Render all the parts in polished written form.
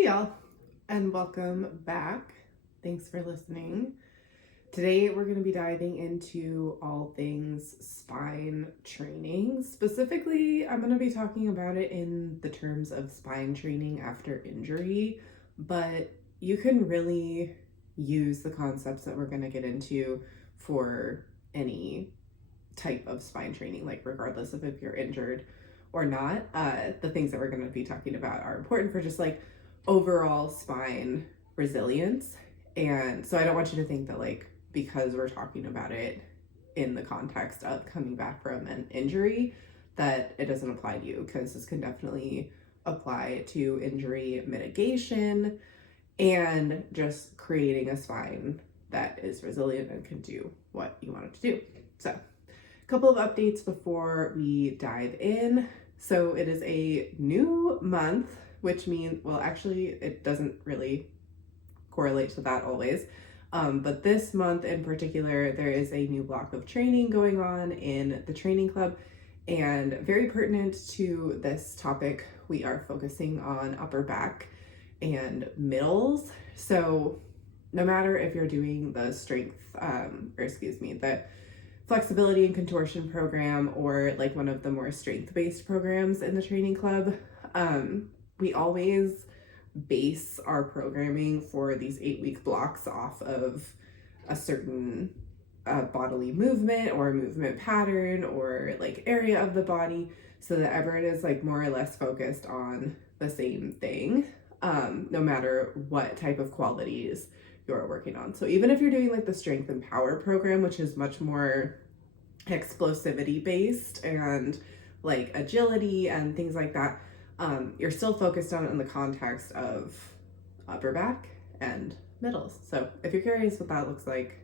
Hey y'all, and welcome back. Thanks for listening. Today we're going to be diving into all things spine training. Specifically, I'm going to be talking about it in the terms of spine training after injury, but you can really use the concepts that we're going to get into for any type of spine training, like regardless of if you're injured or not. The things that we're going to be talking about are important for just like overall spine resilience. And so I don't want you to think that like because we're talking about it in the context of coming back from an injury that it doesn't apply to you, because this can definitely apply to injury mitigation and just creating a spine that is resilient and can do what you want it to do. So a couple of updates before we dive in. So it is a new month, which means, well, actually, it doesn't really correlate to that always. But this month in particular, there is a new block of training going on in the training club. And very pertinent to this topic, we are focusing on upper back and middles. So no matter if you're doing the the flexibility and contortion program or like one of the more strength-based programs in the training club, we always base our programming for these 8-week blocks off of a certain bodily movement or movement pattern or like area of the body, so that everyone is like more or less focused on the same thing, no matter what type of qualities you're working on. So even if you're doing like the strength and power program, which is much more explosivity based and like agility and things like that, you're still focused on it in the context of upper back and middles. So if you're curious what that looks like,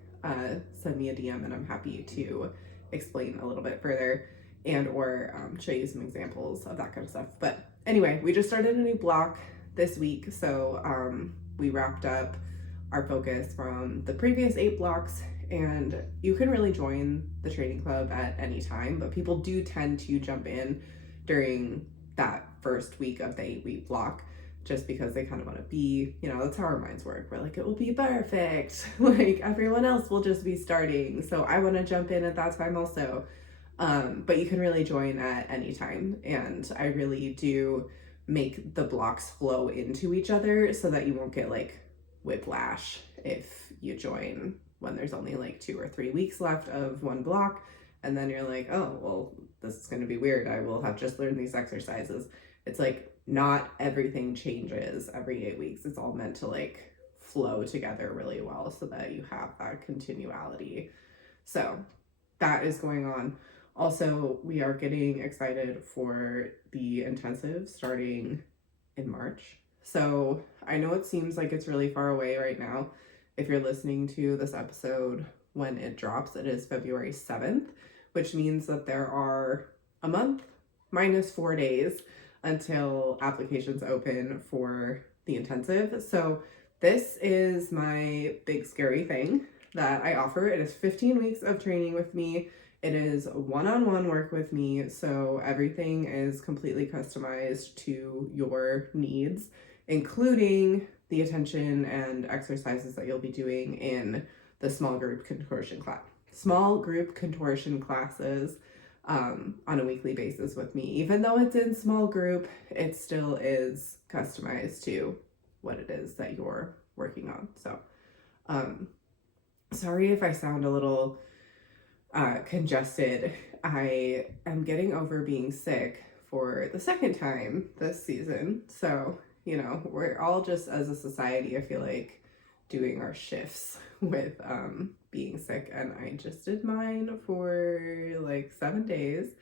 send me a DM and I'm happy to explain a little bit further and or show you some examples of that kind of stuff. But anyway, we just started a new block this week. So we wrapped up our focus from the previous 8 blocks, and you can really join the training club at any time, but people do tend to jump in during that first week of the 8-week block just because they kind of want to be, that's how our minds work. We're like, it will be perfect. Like everyone else will just be starting. So I want to jump in at that time also. But you can really join at any time. And I really do make the blocks flow into each other so that you won't get like whiplash if you join when there's only like 2 or 3 weeks left of one block, and then you're like, oh, well, this is going to be weird. I will have just learned these exercises. It's like not everything changes every 8 weeks. It's all meant to like flow together really well so that you have that continuality. So that is going on. Also, we are getting excited for the intensive starting in March. So I know it seems like it's really far away right now. If you're listening to this episode when it drops, it is February 7th, which means that there are a month minus 4 days until applications open for the intensive. So this is my big scary thing that I offer. It is 15 weeks of training with me. It is one-on-one work with me. So everything is completely customized to your needs, including the attention and exercises that you'll be doing in the small group contortion classes on a weekly basis with me. Even though it's in small group, it still is customized to what it is that you're working on. So sorry if I sound a little congested. I am getting over being sick for the second time this season. So we're all just as a society, I feel like, doing our shifts with being sick, and I just did mine for like 7 days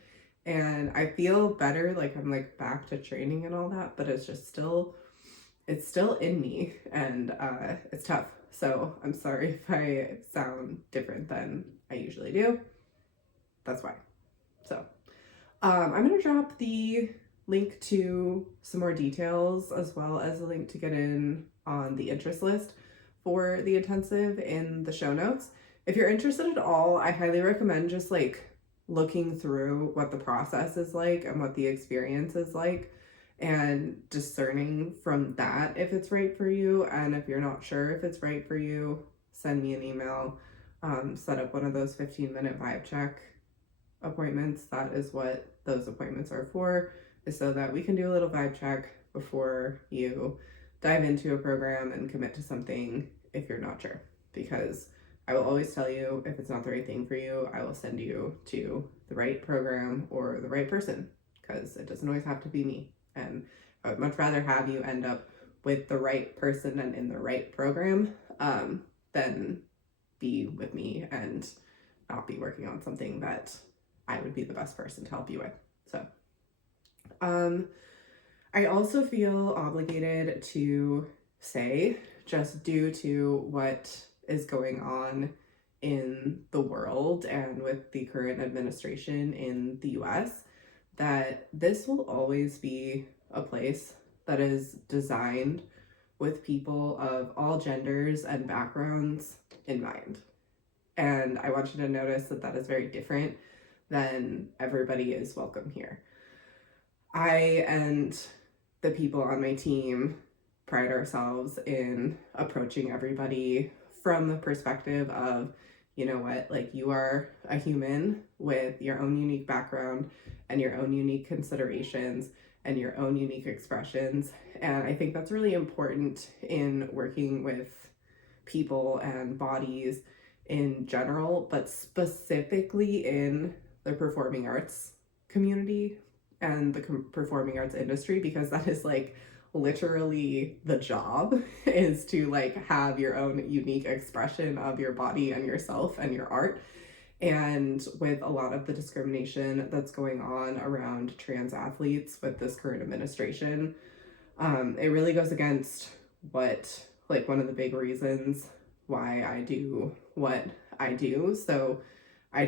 and I feel better. Like I'm like back to training and all that, but it's still in me, and it's tough. So I'm sorry if I sound different than I usually do. That's why. So I'm gonna drop the link to some more details as well as a link to get in on the interest list for the intensive in the show notes. If you're interested at all, I highly recommend just like looking through what the process is like and what the experience is like, and discerning from that if it's right for you. And if you're not sure if it's right for you, send me an email, set up one of those 15-minute vibe check appointments. That is what those appointments are for, is so that we can do a little vibe check before you dive into a program and commit to something if you're not sure. Because I will always tell you, if it's not the right thing for you, I will send you to the right program or the right person, because it doesn't always have to be me. And I would much rather have you end up with the right person and in the right program, than be with me and not be working on something that I would be the best person to help you with. So, I also feel obligated to say, just due to what is going on in the world and with the current administration in the US, that this will always be a place that is designed with people of all genders and backgrounds in mind. And I want you to notice that that is very different than everybody is welcome here. I and the people on my team pride ourselves in approaching everybody from the perspective of, you know what, like, you are a human with your own unique background and your own unique considerations and your own unique expressions. And I think that's really important in working with people and bodies in general, but specifically in the performing arts community and the performing arts industry, because that is like literally the job, is to like have your own unique expression of your body and yourself and your art. And with a lot of the discrimination that's going on around trans athletes with this current administration, it really goes against what, like, one of the big reasons why I do what I do. So I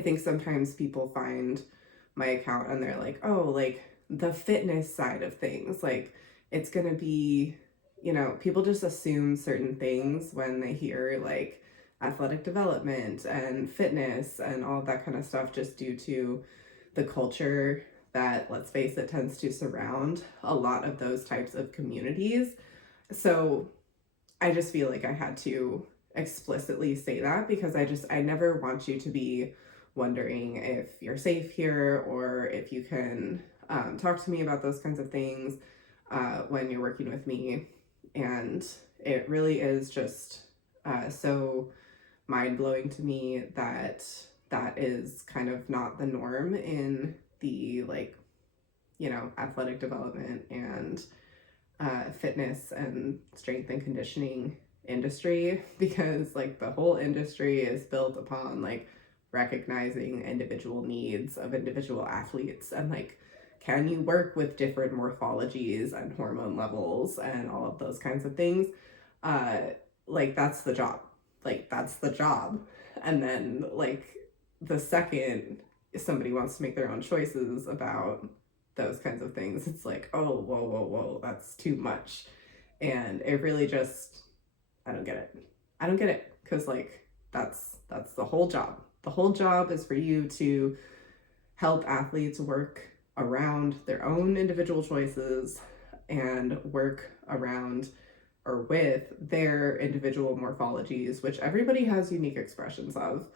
think sometimes people find my account and they're like, oh, like the fitness side of things, like it's gonna be, people just assume certain things when they hear like athletic development and fitness and all that kind of stuff, just due to the culture that, let's face it, tends to surround a lot of those types of communities. So I just feel like I had to explicitly say that, because I never want you to be wondering if you're safe here or if you can talk to me about those kinds of things when you're working with me. And it really is just so mind-blowing to me that that is kind of not the norm in the, like, athletic development and fitness and strength and conditioning industry, because like the whole industry is built upon like recognizing individual needs of individual athletes, and like, can you work with different morphologies and hormone levels and all of those kinds of things. Like that's the job. And then like the second somebody wants to make their own choices about those kinds of things, it's like, oh, whoa, that's too much. And it really just, I don't get it, because like that's the whole job. The whole job is for you to help athletes work around their own individual choices and work around or with their individual morphologies, which everybody has unique expressions of.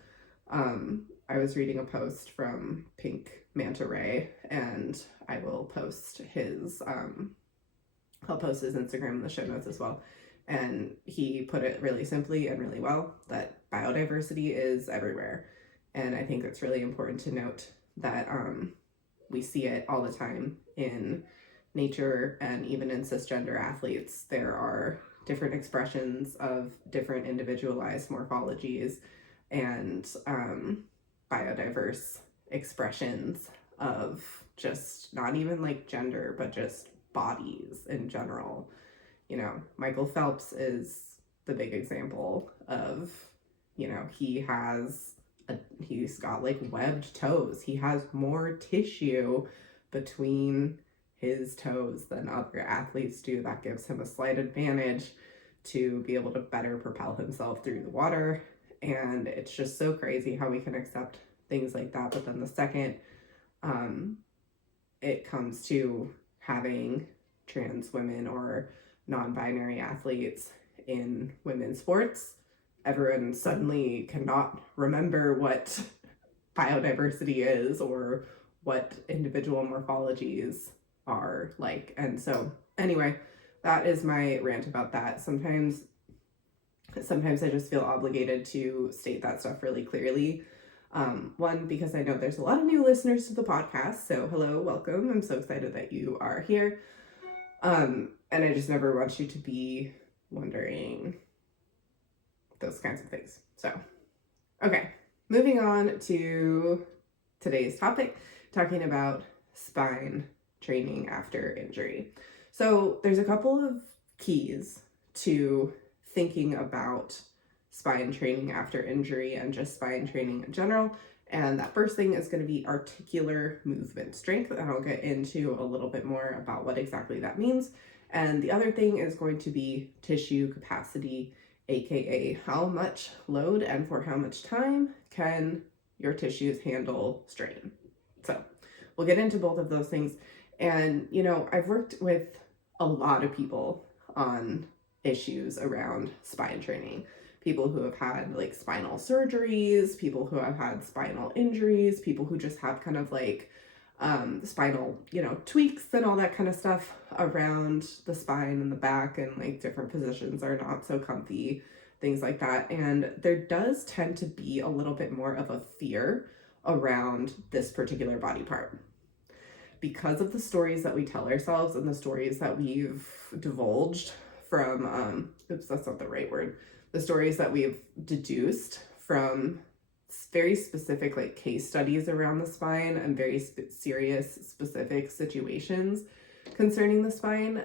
I was reading a post from Pink Manta Ray, and I will post his I'll post his Instagram in the show notes as well. And he put it really simply and really well, that biodiversity is everywhere. And I think it's really important to note that we see it all the time in nature, and even in cisgender athletes, there are different expressions of different individualized morphologies and biodiverse expressions of just not even like gender, but just bodies in general. Michael Phelps is the big example of, he's got like webbed toes. He has more tissue between his toes than other athletes do. That gives him a slight advantage to be able to better propel himself through the water. And it's just so crazy how we can accept things like that. But then the second it comes to having trans women or non-binary athletes in women's sports, everyone suddenly cannot remember what biodiversity is or what individual morphologies are like. And so anyway, that is my rant about that. Sometimes I just feel obligated to state that stuff really clearly. One, because I know there's a lot of new listeners to the podcast, so hello, welcome. I'm so excited that you are here. And I just never want you to be wondering those kinds of things. So, okay, moving on to today's topic, talking about spine training after injury. So there's a couple of keys to thinking about spine training after injury and just spine training in general. And that first thing is going to be articular movement strength, and I'll get into a little bit more about what exactly that means. And the other thing is going to be tissue capacity, aka how much load and for how much time can your tissues handle strain. So we'll get into both of those things. And, you know, I've worked with a lot of people on issues around spine training. People who have had like spinal surgeries, people who have had spinal injuries, people who just have kind of like spinal, you know, tweaks and all that kind of stuff around the spine and the back, and like different positions are not so comfy, things like that. And there does tend to be a little bit more of a fear around this particular body part because of the stories that we tell ourselves and the stories that we've divulged from, oops, that's not the right word. The stories that we've deduced from very specific like case studies around the spine and very serious specific situations concerning the spine,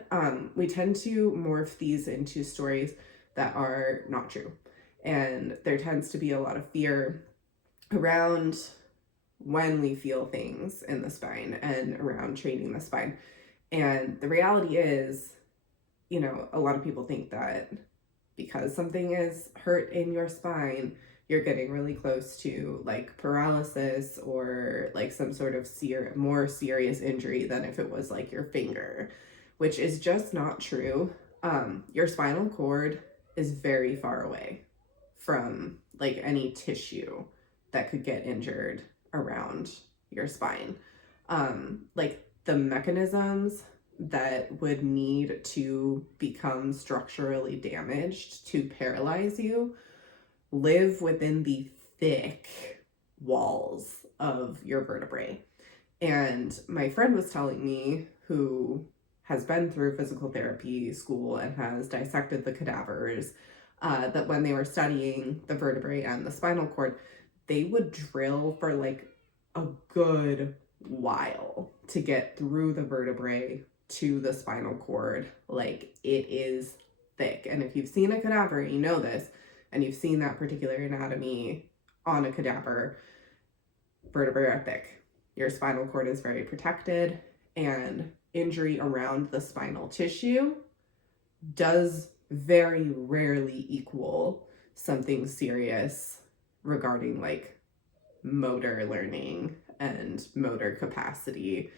we tend to morph these into stories that are not true. And there tends to be a lot of fear around when we feel things in the spine and around training the spine. And the reality is, you know, a lot of people think that because something is hurt in your spine, you're getting really close to like paralysis or like some sort of more serious injury than if it was like your finger, which is just not true. Your spinal cord is very far away from like any tissue that could get injured around your spine. Like the mechanisms that would need to become structurally damaged to paralyze you live within the thick walls of your vertebrae. And my friend was telling me, who has been through physical therapy school and has dissected the cadavers, that when they were studying the vertebrae and the spinal cord, they would drill for like a good while to get through the vertebrae to the spinal cord. Like, it is thick. And if you've seen a cadaver, you know this, and you've seen that particular anatomy on a cadaver, vertebrae are thick. Your spinal cord is very protected, and injury around the spinal tissue does very rarely equal something serious regarding like motor learning and motor capacity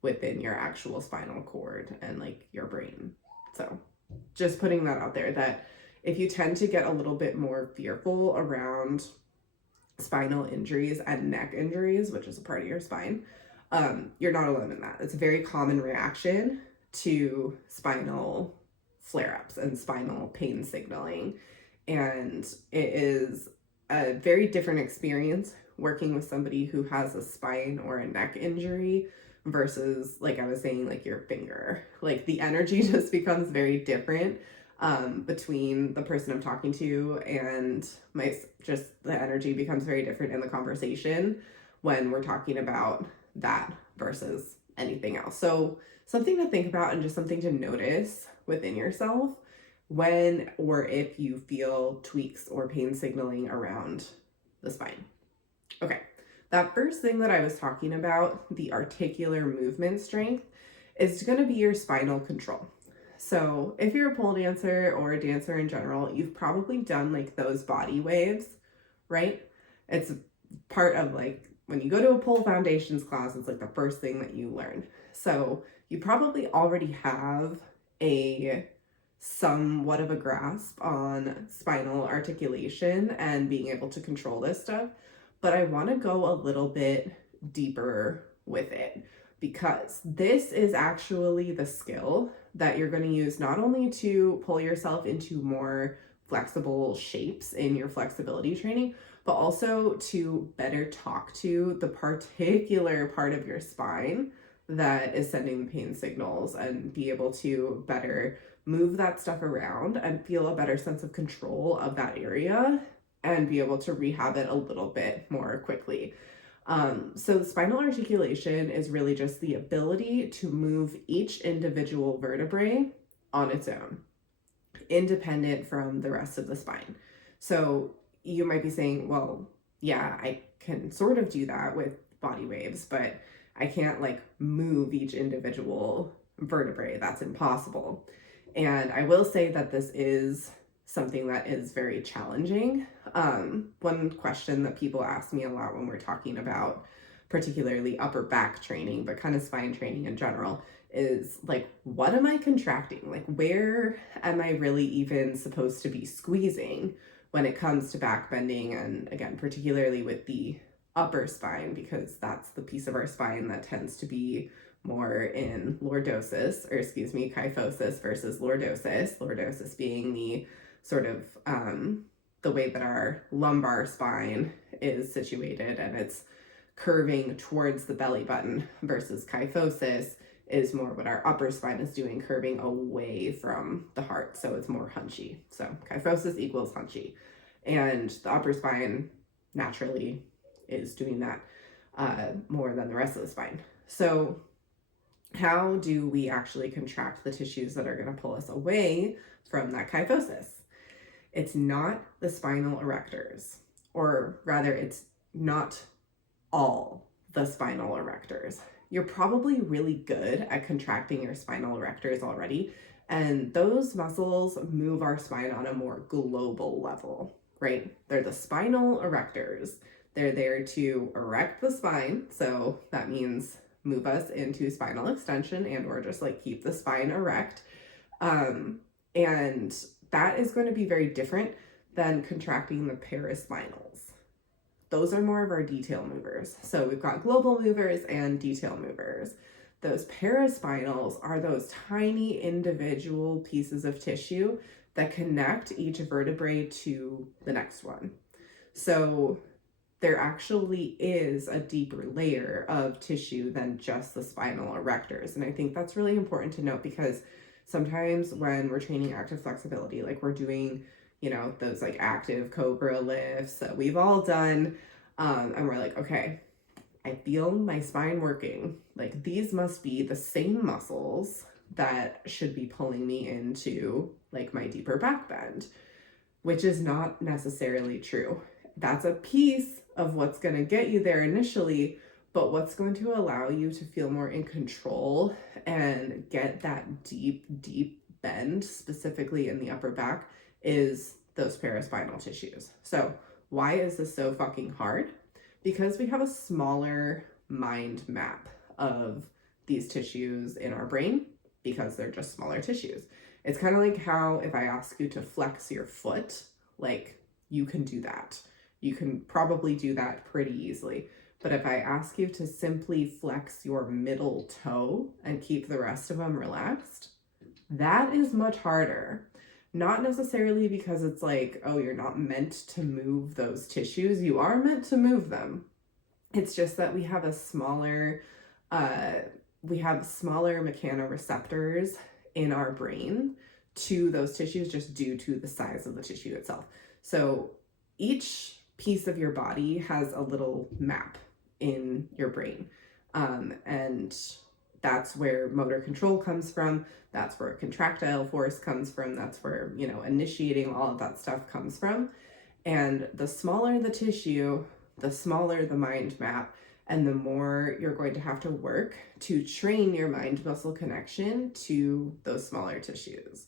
within your actual spinal cord and like your brain. So just putting that out there, that if you tend to get a little bit more fearful around spinal injuries and neck injuries, which is a part of your spine, you're not alone in that. It's a very common reaction to spinal flare-ups and spinal pain signaling. And it is a very different experience working with somebody who has a spine or a neck injury versus, like I was saying, like your finger. Like the energy just becomes very different between the person I'm talking to, and the energy becomes very different in the conversation when we're talking about that versus anything else. So something to think about and just something to notice within yourself when or if you feel tweaks or pain signaling around the spine. Okay, that first thing that I was talking about, the articular movement strength, is going to be your spinal control. So if you're a pole dancer or a dancer in general, you've probably done like those body waves, right? It's part of like when you go to a pole foundations class, it's like the first thing that you learn. So you probably already have a somewhat of a grasp on spinal articulation and being able to control this stuff, but I want to go a little bit deeper with it, because this is actually the skill that you're going to use not only to pull yourself into more flexible shapes in your flexibility training, but also to better talk to the particular part of your spine that is sending the pain signals, and be able to better move that stuff around and feel a better sense of control of that area and be able to rehab it a little bit more quickly. So spinal articulation is really just the ability to move each individual vertebrae on its own, independent from the rest of the spine. So you might be saying, well, yeah, I can sort of do that with body waves, but I can't like move each individual vertebrae. That's impossible. And I will say that this is something that is very challenging. One question that people ask me a lot when we're talking about particularly upper back training, but kind of spine training in general, is like, what am I contracting? Like, where am I really even supposed to be squeezing when it comes to back bending? And again, particularly with the upper spine, because that's the piece of our spine that tends to be more in lordosis, or excuse me, kyphosis versus lordosis. Lordosis being the sort of the way that our lumbar spine is situated, and it's curving towards the belly button, versus kyphosis is more what our upper spine is doing, curving away from the heart. So it's more hunchy. So kyphosis equals hunchy. And the upper spine naturally is doing that more than the rest of the spine. So how do we actually contract the tissues that are going to pull us away from that kyphosis? It's not the spinal erectors, or rather, it's not all the spinal erectors. You're probably really good at contracting your spinal erectors already, and those muscles move our spine on a more global level, right? They're the spinal erectors. They're there to erect the spine, so that means move us into spinal extension and or just like keep the spine erect. And that is going to be very different than contracting the paraspinals. Those are more of our detail movers. So we've got global movers and detail movers. Those paraspinals are those tiny individual pieces of tissue that connect each vertebrae to the next one. So there actually is a deeper layer of tissue than just the spinal erectors. And I think that's really important to note, because sometimes when we're training active flexibility, like we're doing, you know, those like active cobra lifts that we've all done, and we're like, okay, I feel my spine working. Like, these must be the same muscles that should be pulling me into like my deeper back bend, which is not necessarily true. That's a piece of what's going to get you there initially, but what's going to allow you to feel more in control and get that deep bend, specifically in the upper back, is those paraspinal tissues. So why is this so fucking hard? Because we have a smaller mind map of these tissues in our brain, because they're just smaller tissues. It's kind of like how if I ask you to flex your foot, like, you can do that. You can probably do that pretty easily. But if I ask you to simply flex your middle toe and keep the rest of them relaxed, that is much harder. Not necessarily because it's like, oh, you're not meant to move those tissues. You are meant to move them. It's just that we have a smaller, mechanoreceptors in our brain to those tissues, just due to the size of the tissue itself. So each piece of your body has a little map in your brain. And that's where motor control comes from. That's where contractile force comes from. That's where, you know, initiating all of that stuff comes from. And the smaller the tissue, the smaller the mind map, and the more you're going to have to work to train your mind muscle connection to those smaller tissues.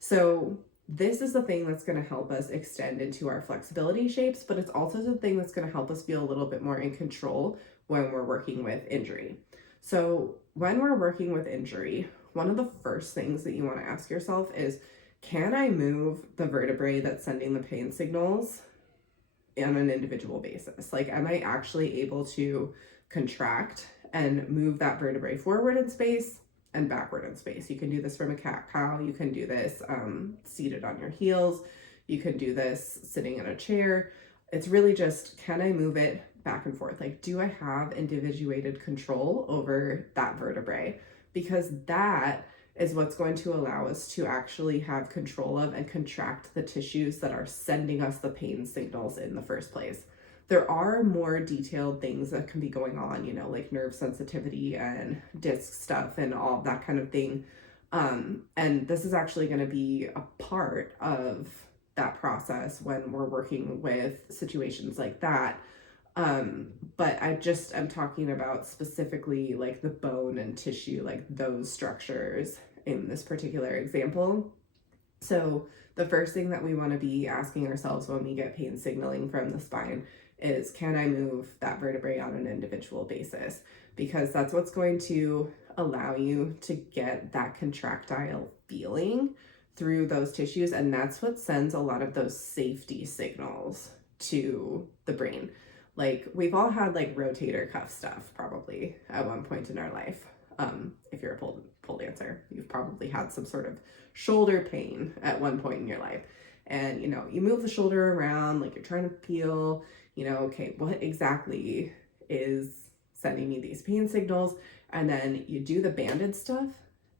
So this is the thing that's going to help us extend into our flexibility shapes, but it's also the thing that's going to help us feel a little bit more in control when we're working with injury. So when we're working with injury, one of the first things that you want to ask yourself is, can I move the vertebrae that's sending the pain signals on an individual basis? Like, am I actually able to contract and move that vertebrae forward in space and backward in space? You can do this from a cat cow. You can do this seated on your heels. You can do this sitting in a chair. It's really just, can I move it back and forth? Like, do I have individuated control over that vertebrae? Because that is what's going to allow us to actually have control of and contract the tissues that are sending us the pain signals in the first place. There are more detailed things that can be going on, you know, like nerve sensitivity and disc stuff and all that kind of thing. And this is actually going to be a part of that process when we're working with situations like that. But I'm talking about specifically like the bone and tissue, like those structures in this particular example. So the first thing that we want to be asking ourselves when we get pain signaling from the spine is, can I move that vertebrae on an individual basis? Because that's what's going to allow you to get that contractile feeling through those tissues. And that's what sends a lot of those safety signals to the brain. Like, we've all had like rotator cuff stuff probably at one point in our life. If you're a pole dancer, you've probably had some sort of shoulder pain at one point in your life. And, you know, you move the shoulder around, like you're trying to feel, you know, okay, what exactly is sending me these pain signals? And then you do the banded stuff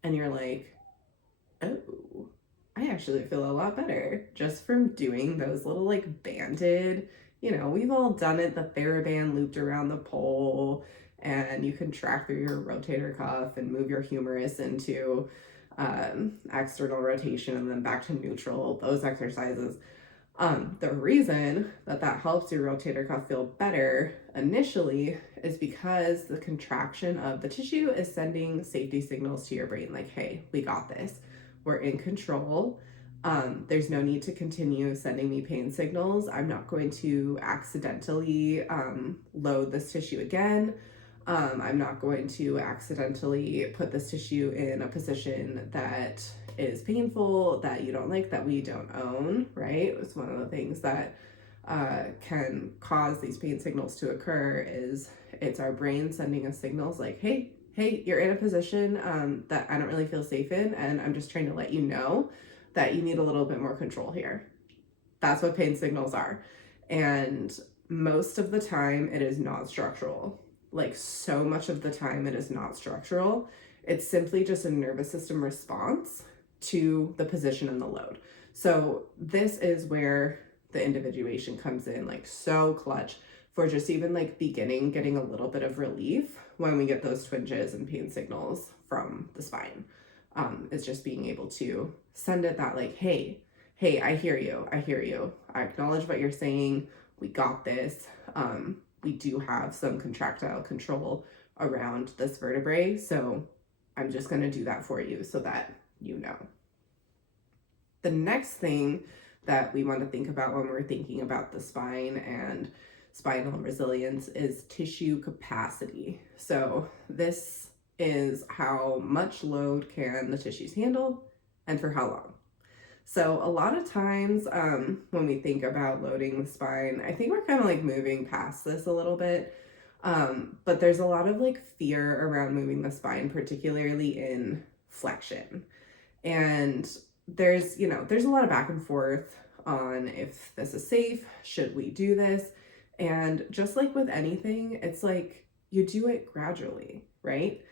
and you're like, oh, I actually feel a lot better just from doing those little like banded, you know, we've all done it, the TheraBand looped around the pole, and you contract through your rotator cuff and move your humerus into external rotation and then back to neutral, those exercises. The reason that helps your rotator cuff feel better initially is because the contraction of the tissue is sending safety signals to your brain, like, hey, we got this, we're in control. There's no need to continue sending me pain signals. I'm not going to accidentally load this tissue again. I'm not going to accidentally put this tissue in a position that is painful, that you don't like, that we don't own, right? It's one of the things that can cause these pain signals to occur is it's our brain sending us signals like, hey, you're in a position that I don't really feel safe in, and I'm just trying to let you know that you need a little bit more control here. That's what pain signals are. And most of the time it is not structural. Like, so much of the time it is not structural. It's simply just a nervous system response to the position and the load. So this is where the individuation comes in, like, so clutch for just even like beginning getting a little bit of relief when we get those twinges and pain signals from the spine. Is just being able to send it that like, hey, I hear you, I acknowledge what you're saying, we got this. We do have some contractile control around this vertebrae, so I'm just going to do that for you so that you know. The next thing that we want to think about when we're thinking about the spine and spinal resilience is tissue capacity. So this is how much load can the tissues handle and for how long. So a lot of times when we think about loading the spine, I think we're kind of like moving past this a little bit. But there's a lot of like fear around moving the spine, particularly in flexion. And there's a lot of back and forth on if this is safe, should we do this? And just like with anything, it's like you do it gradually, right?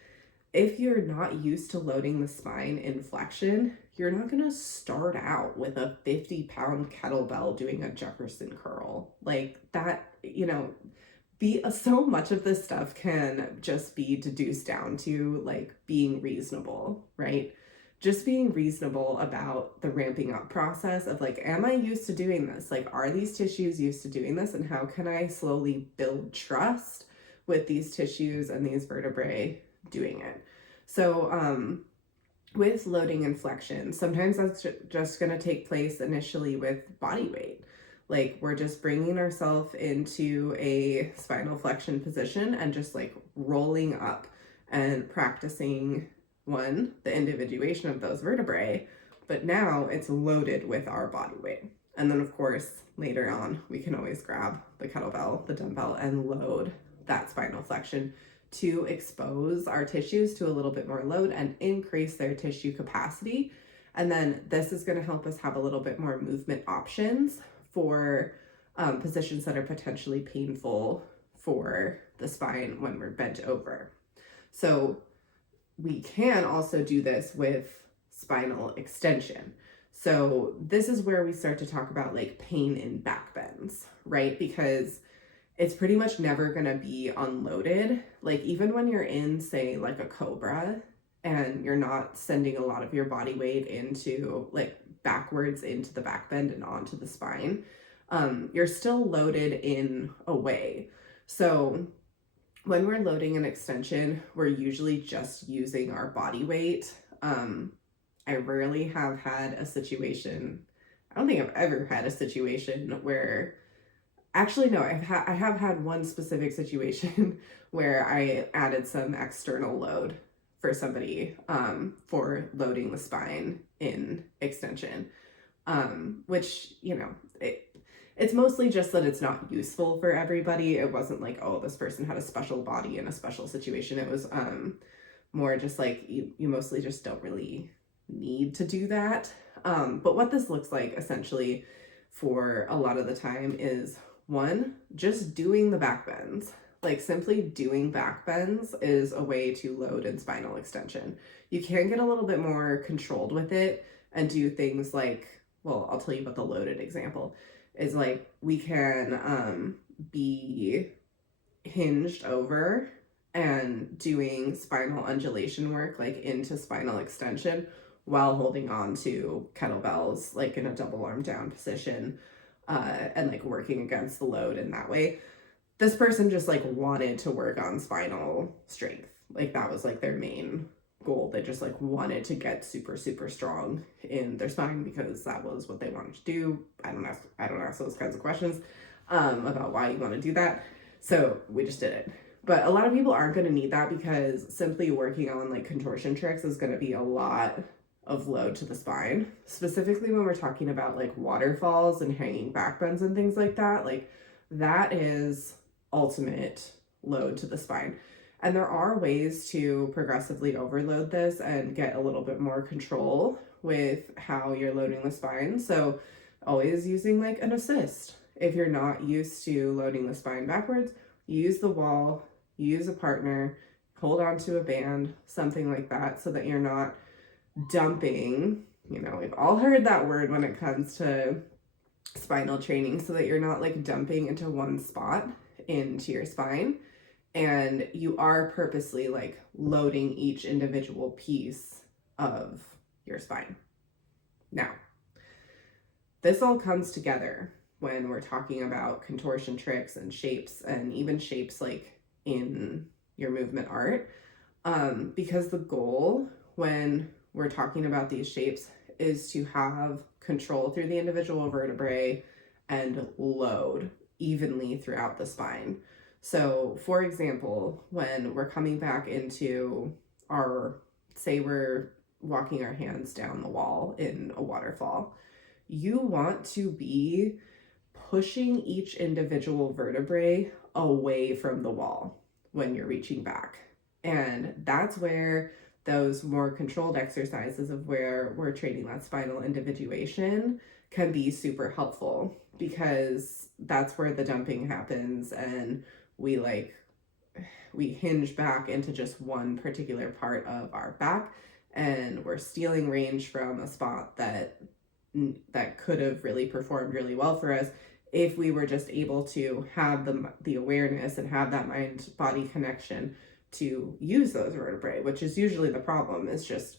If you're not used to loading the spine in flexion, you're not going to start out with a 50-pound kettlebell doing a Jefferson curl. Like that, so much of this stuff can just be deduced down to like being reasonable, right? Just being reasonable about the ramping up process of like, am I used to doing this? Like, are these tissues used to doing this? And how can I slowly build trust with these tissues and these vertebrae doing it? So with loading and flexion, sometimes that's just going to take place initially with body weight. Like we're just bringing ourselves into a spinal flexion position and just like rolling up and practicing the individuation of those vertebrae, but now it's loaded with our body weight. And then of course, later on, we can always grab the kettlebell, the dumbbell, and load that spinal flexion to expose our tissues to a little bit more load and increase their tissue capacity. And then this is going to help us have a little bit more movement options for positions that are potentially painful for the spine when we're bent over. So we can also do this with spinal extension. So this is where we start to talk about like pain in back bends, right? Because it's pretty much never going to be unloaded. Like even when you're in, say, like a cobra and you're not sending a lot of your body weight into like backwards into the back bend and onto the spine, you're still loaded in a way. So when we're loading an extension, we're usually just using our body weight. I rarely have had a situation, I don't think I've ever had a situation where, actually no, I have had one specific situation where I added some external load for somebody for loading the spine in extension, which, you know, it's mostly just that it's not useful for everybody. It wasn't like, oh, this person had a special body in a special situation. It was more just like you mostly just don't really need to do that. But what this looks like essentially for a lot of the time is one, just doing the back bends. Like simply doing back bends is a way to load in spinal extension. You can get a little bit more controlled with it and do things like, well, I'll tell you about the loaded example, is like we can be hinged over and doing spinal undulation work like into spinal extension while holding on to kettlebells like in a double arm down position and like working against the load in that way. This person just like wanted to work on spinal strength. Like that was like their main goal. They just like wanted to get super, super strong in their spine because that was what they wanted to do. I don't ask those kinds of questions about why you want to do that. So we just did it. But a lot of people aren't going to need that because simply working on like contortion tricks is going to be a lot of load to the spine, specifically when we're talking about like waterfalls and hanging back bends and things like that. Like that is ultimate load to the spine. And there are ways to progressively overload this and get a little bit more control with how you're loading the spine. So always using like an assist. If you're not used to loading the spine backwards, use the wall, use a partner, hold on to a band, something like that, so that you're not dumping. You know, we've all heard that word when it comes to spinal training, so that you're not like dumping into one spot into your spine, and you are purposely like loading each individual piece of your spine. Now, this all comes together when we're talking about contortion tricks and shapes, and even shapes like in your movement art, because the goal when we're talking about these shapes is to have control through the individual vertebrae and load evenly throughout the spine. So for example, when we're coming back into our, say we're walking our hands down the wall in a waterfall, you want to be pushing each individual vertebrae away from the wall when you're reaching back. And that's where those more controlled exercises of where we're training that spinal individuation can be super helpful, because that's where the dumping happens and we hinge back into just one particular part of our back, and we're stealing range from a spot that could have really performed really well for us if we were just able to have the awareness and have that mind-body connection to use those vertebrae, which is usually the problem. It's just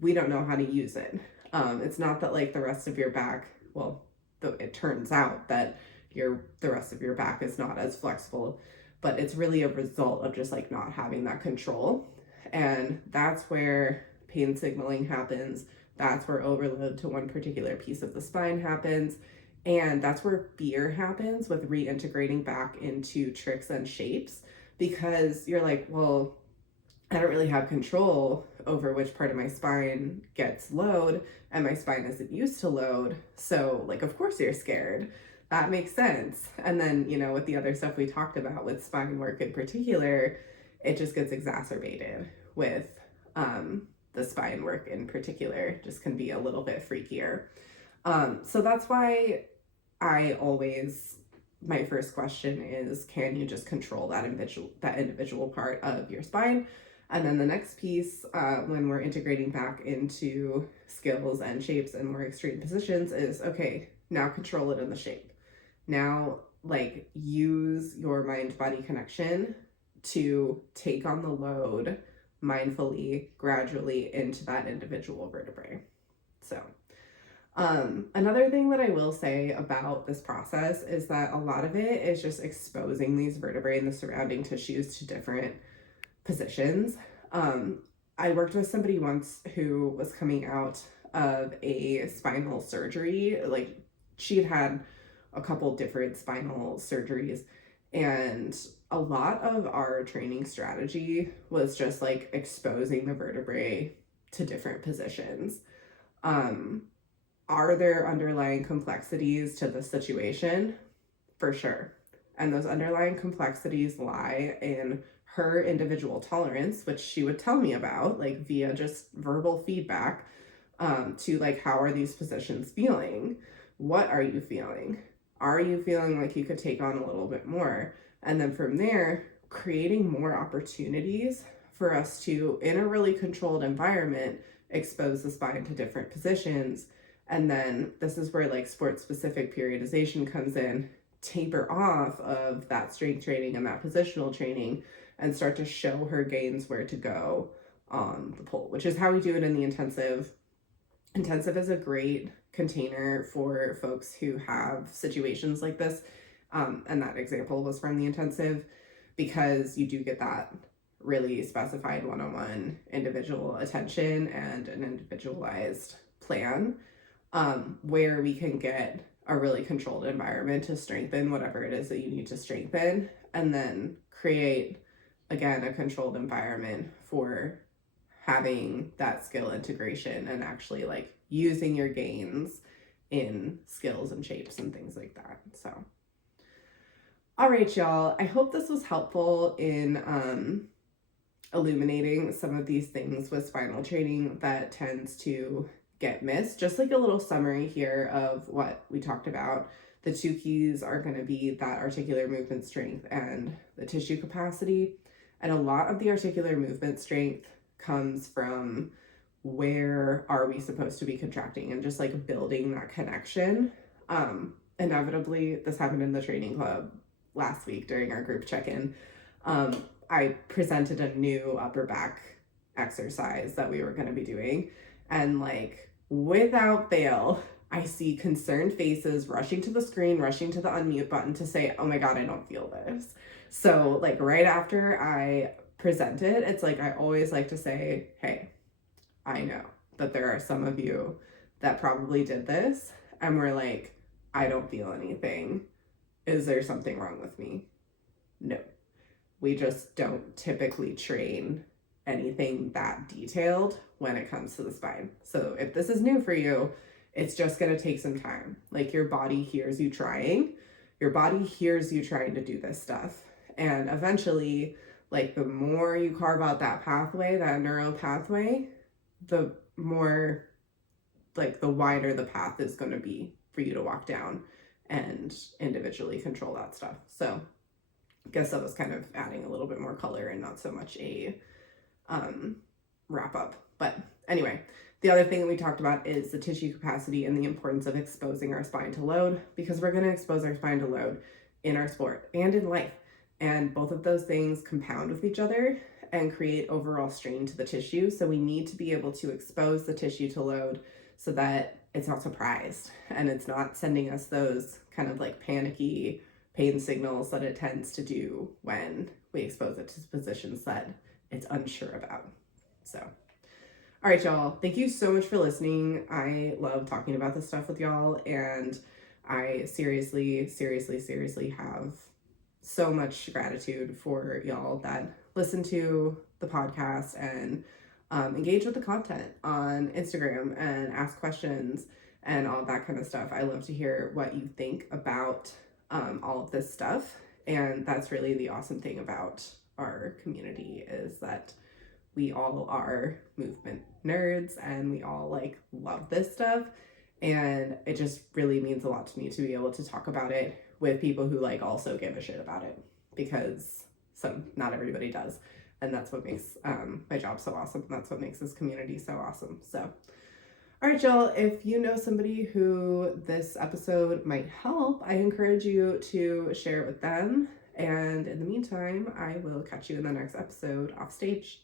we don't know how to use it. It's not that like the rest of your back, well, it turns out that the rest of your back is not as flexible, but it's really a result of just like not having that control. And that's where pain signaling happens. That's where overload to one particular piece of the spine happens. And that's where fear happens with reintegrating back into tricks and shapes, because you're like, well, I don't really have control over which part of my spine gets load, and my spine isn't used to load. So, like, of course you're scared. That makes sense. And then, you know, with the other stuff we talked about with spine work in particular, it just gets exacerbated with the spine work in particular, just can be a little bit freakier. So that's why my first question is, can you just control that individual part of your spine? And then the next piece, when we're integrating back into skills and shapes and more extreme positions, is okay, now control it in the shape. Now, like, use your mind-body connection to take on the load mindfully, gradually into that individual vertebrae. So, another thing that I will say about this process is that a lot of it is just exposing these vertebrae and the surrounding tissues to different positions. I worked with somebody once who was coming out of a spinal surgery. Like, she had a couple different spinal surgeries, and a lot of our training strategy was just like exposing the vertebrae to different positions. Are there underlying complexities to the situation? For sure. And those underlying complexities lie in her individual tolerance, which she would tell me about, like via just verbal feedback, to like, how are these positions feeling? What are you feeling? Are you feeling like you could take on a little bit more? And then from there, creating more opportunities for us to, in a really controlled environment, expose the spine to different positions. And then this is where like sport-specific periodization comes in, taper off of that strength training and that positional training and start to show her gains where to go on the pole, which is how we do it in the intensive. Intensive is a great container for folks who have situations like this. And that example was from the intensive, because you do get that really specified one-on-one individual attention and an individualized plan, where we can get a really controlled environment to strengthen whatever it is that you need to strengthen, and then create, again, a controlled environment for having that skill integration and actually like using your gains in skills and shapes and things like that. So, all right, y'all, I hope this was helpful in illuminating some of these things with spinal training that tends to get missed. Just like a little summary here of what we talked about. The two keys are going to be that articular movement strength and the tissue capacity. And a lot of the articular movement strength comes from where are we supposed to be contracting and just like building that connection. Inevitably, this happened in the training club last week during our group check-in. I presented a new upper back exercise that we were going to be doing, and like without fail, I see concerned faces rushing to the screen, rushing to the unmute button to say, oh my God, I don't feel this. So like right after I present it, it's like I always like to say, hey, I know that there are some of you that probably did this and we're like, I don't feel anything. Is there something wrong with me? No. We just don't typically train anything that detailed when it comes to the spine. So if this is new for you, it's just going to take some time. Like, your body hears you trying. Your body hears you trying to do this stuff. And eventually, like, the more you carve out that pathway, that neural pathway, the more, like, the wider the path is going to be for you to walk down and individually control that stuff. So I guess that was kind of adding a little bit more color and not so much a wrap up. But anyway, the other thing that we talked about is the tissue capacity and the importance of exposing our spine to load, because we're going to expose our spine to load in our sport and in life. And both of those things compound with each other and create overall strain to the tissue. So we need to be able to expose the tissue to load so that it's not surprised and it's not sending us those kind of like panicky pain signals that it tends to do when we expose it to positions that it's unsure about. So, All right, y'all. Thank you so much for listening. I love talking about this stuff with y'all, and I seriously, seriously, seriously have so much gratitude for y'all that listen to the podcast and engage with the content on Instagram and ask questions and all that kind of stuff. I love to hear what you think about all of this stuff, and that's really the awesome thing about our community is that we all are movement nerds and we all like love this stuff, and it just really means a lot to me to be able to talk about it with people who like also give a shit about it, because not everybody does, and that's what makes my job so awesome. That's what makes this community so awesome. So all right, y'all, if you know somebody who this episode might help, I encourage you to share it with them. And in the meantime, I will catch you in the next episode off stage.